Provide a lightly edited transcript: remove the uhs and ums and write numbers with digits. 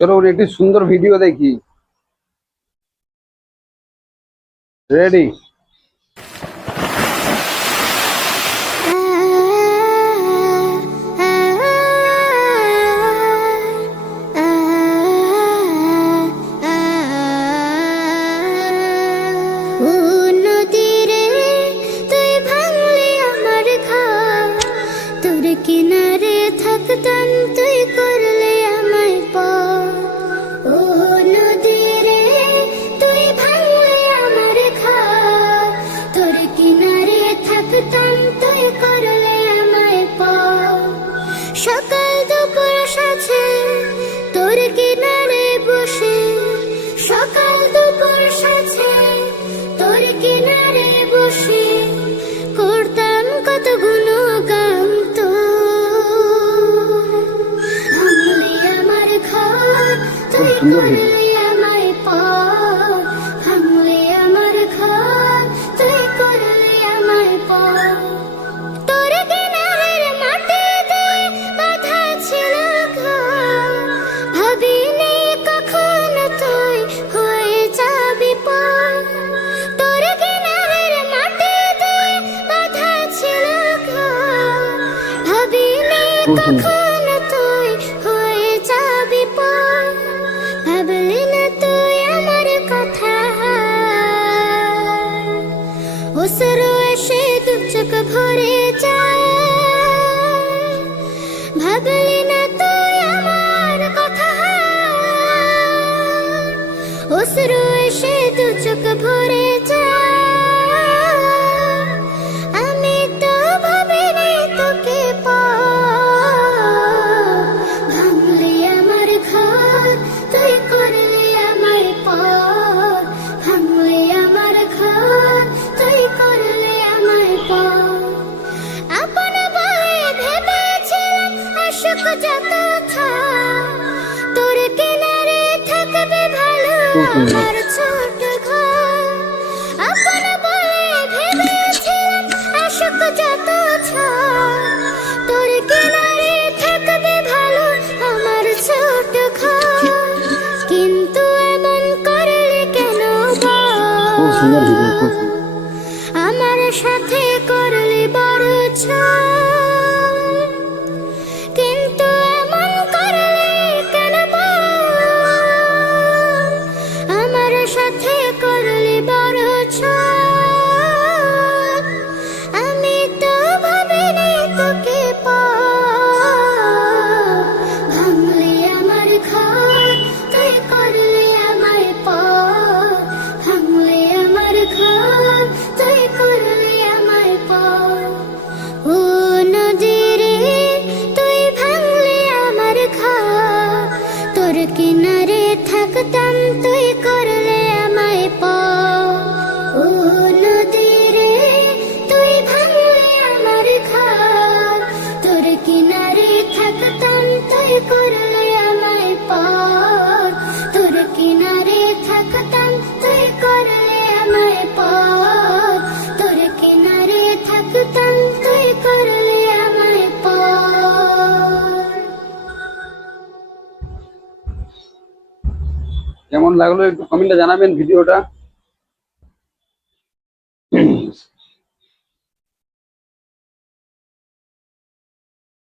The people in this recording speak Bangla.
চলো একটি সুন্দর ভিডিও দেখি। রেডি? কিনারে থাকতাম তুই করলে আমায় পর। ও নদী রে তুই ভাঙলে আমার ঘর, তোর কিনারে থাকতাম তুই করলে আমায় পর। সকাল দুপুর সাথে তোর কিনারে বসে, সকাল দুপুর সাথে তোর কিনারে বসে করতাম কত গুণগান তোর। ভাঙলে আমার ঘর তুই করলে আমায় পর, ভাঙলে আমার ঘর তুই করলে আমায় পর। তোর কিনারের মাটিতে বাঁধা ছিল ঘর, ভাবিনি কখনো তুই হয়ে যাবি পর। তোর কিনারের মাটিতে বাঁধা ছিল ঘর, ভাবিনি কখনো তুই হয়ে যাবি পর। ভাবলি না তুই আমার কথা, ওসরো এসে দু চোখ ভরে যায়। ভাবলি না তুই আমার কথা, ওসরো এসে দু চোখ ভরে যায়। আমি তো ভাবিনি তোকে পর, ভাঙলে আমার ঘর তুই করলে আমায় পর, ভাঙলে আমার ঘর তুই করলে আমায় পর। আপন বলে ভেবেছিলাম আশক যত থাক, তোর কিনারে থাকবে ভালো আমার ছোট ঘর। আপন বলে ভেবেছিলাম আশক যত থাক, তোর কিনারে থাকবে ভালো আমার ছোট ঘর। কিন্তু এমন করলে কেন বল, আমার সাথে করলে বড় ছাড়। কিন্তু এমন করলে কেন বল, আমার সাথে করলে বড় ছাড়। আমি তো ভাবিনি তোকে পর, ভাঙলে আমার ঘর তুই করলে আমায় পর, ভাঙলে আমার ঘর তুই করলে আমায় পর। ও নদী রে তুই ভাঙলে আমার ঘর, তোর কিনারে থাকতাম তুই করলে আমায় পর। ও নদী রে তুই ভাঙলে আমার ঘর, তোর কিনারে থাকতাম তুই করলে আমায় পর, তোর কিনারে থাকতাম তুই করলে আমায় পর, তোর কিনারে থাকতাম তুই করলে আমায় পর। কেমন লাগলো একটু কমেন্টে জানাবেন ভিডিওটা।